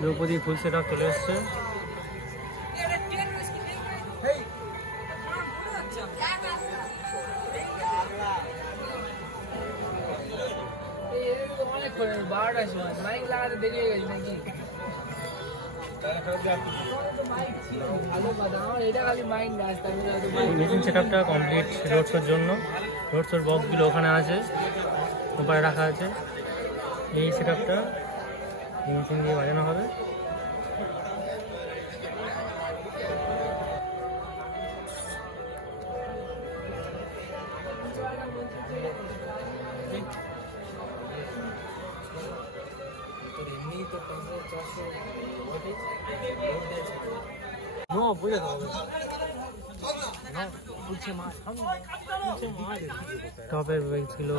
Draupadi full set up চলে এসছে। Machine set আপটা কমপ্লিট রোড শোর জন্য। রোড শোর বক্সগুলো ওখানে আছে, ওপারে রাখা আছে। এই সেট আপটা এই মেশিন দিয়ে বাজানো হবে। টপে ছিল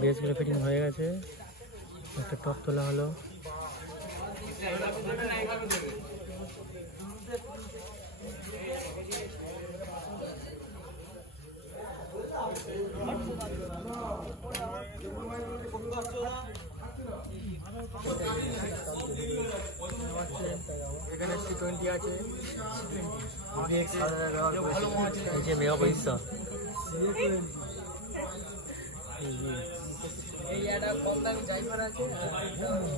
বেসগুলো ফিটিং হয়ে গেছে। একটা টপ তোলা হলো। এখানে C20 আছে, মেগা পয়সা। এই একটা কম দামি জাইফার আছে,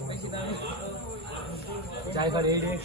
বেশি দামি জাইফার 8X।